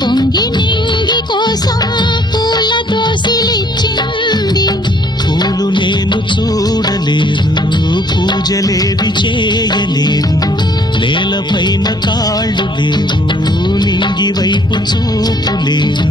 పొంగి నింగి కోసం పూల దోసిలిచ్చింది. పూలు నేను చూడలేదు, పూజలేవి చేయలేదు, నేలపైన కాళ్ళు లేవు, నింగి వైపు చూపు లేదు.